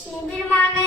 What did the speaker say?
শিবির মানে